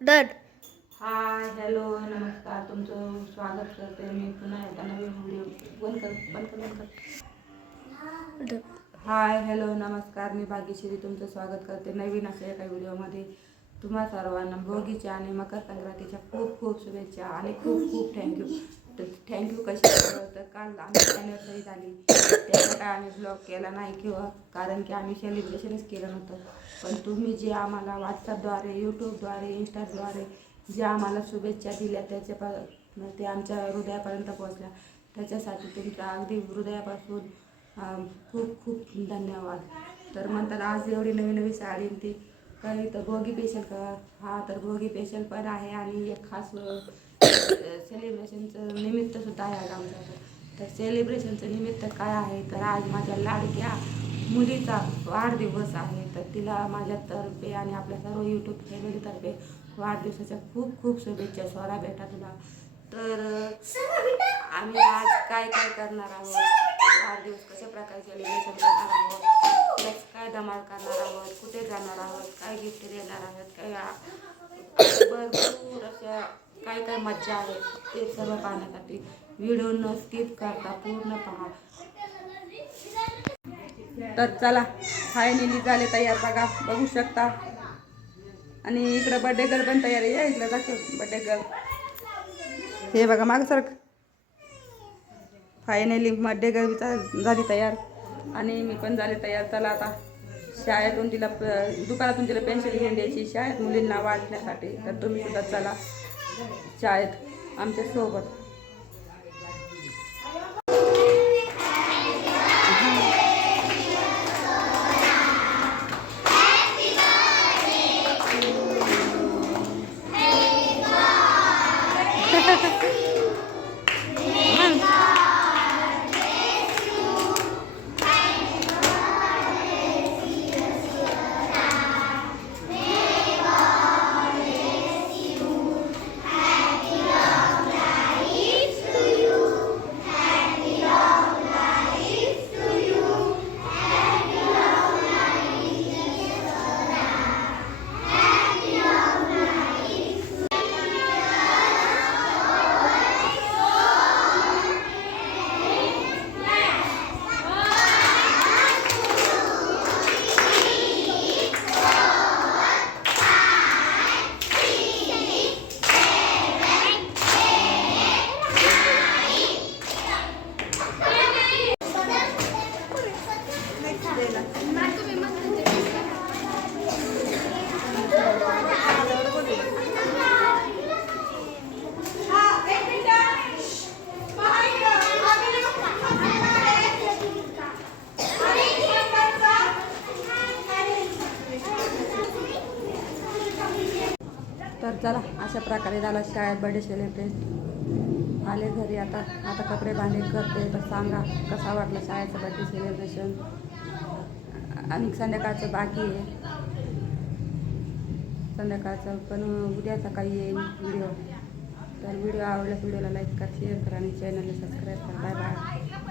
Done. Hi hello नमस्कार तुमचं स्वागत करते मी पुन्हा एकदा नवीन व्हिडिओ. बंद कर बंद कर बंद कर. हाय हॅलो नमस्कार मी भाग्यश्री तुमचं स्वागत करते नवीन अशा एका व्हिडिओमध्ये. तुम्हा सर्वांना भोगीच्या आणि मकर संक्रांतीच्या खूप खूप शुभेच्छा आणि खूप खूप थँक्यू थँक्यू कशी काल आमची अॅनिव्हर्सरी झाली. त्याचा काय आम्ही ब्लॉग केला नाही किंवा कारण की आम्ही सेलिब्रेशनच केलं नव्हतं. पण तुम्ही जे आम्हाला व्हॉट्सअपद्वारे यूट्यूबद्वारे इंस्टाद्वारे जे आम्हाला शुभेच्छा दिल्या त्याच्या प ते आमच्या हृदयापर्यंत पोहोचल्या. त्याच्यासाठी तुमच्या अगदी हृदयापासून खूप खूप धन्यवाद. तर म्हणतात आज एवढी नवी नवी साडी ती काही तर भोगी पेशल का? हा तर भोगी पेशल पण आहे आणि एक खास सेलिब्रेशनचं निमित्तसुद्धा आहे आज तर सेलिब्रेशनचं निमित्त काय आहे? तर आज माझ्या लाडक्या मुलीचा वाढदिवस आहे. तर तिला माझ्यातर्फे आणि आपल्या सर्व यूट्यूब फॅमिलीतर्फे वाढदिवसाच्या खूप खूप शुभेच्छा. स्वरा बेटा तुला. तर आम्ही आज काय काय करणार आहोत? वाढदिवस कशा प्रकारे सेलिब्रेशन करणार आहोत? काय धमाल करणार आहोत? कुठे जाणार आहोत? काय गिफ्ट देणार आहोत? काय भरपूर अशा काय काय मज्जा आहे ते सर्व पाहण्यासाठी. व्हिडिओ न स्किप करता पूर्ण पहा. तर चला फायनली झाले तयार. बघा बघू शकता. आणि इकडं बड्डे गर्ल पण तयार आहे. या इकडं दाखव बड्डे गर्ल हे बघा मागं सरक. फायनली बड्डे गर्लचा झाली तयार. आणि मी पण झाले तयार. चला आता. शाळेतून तिला प- दुकानातून तिला पेन्सिल घेऊन द्यायची. शाळेत मुलींना वाटण्यासाठी तर तुम्ही सुद्धा चला शाळेत आमच्यासोबत. तर चला अशा प्रकारे झाला शाळेत बर्थडे सेलिब्रेट आले घरी आता आता कपडे बांधे करते तर सांगा कसा वाटला शाळेचं बर्थडे सेलिब्रेशन आणि संध्याकाळचं बाकी आहे. संध्याकाळचं पण उद्या सकाळी येईल व्हिडिओ तर व्हिडिओ आवडल्यास व्हिडिओला लाईक करा शेअर करा आणि चॅनलला सबस्क्राईब करा. Bye bye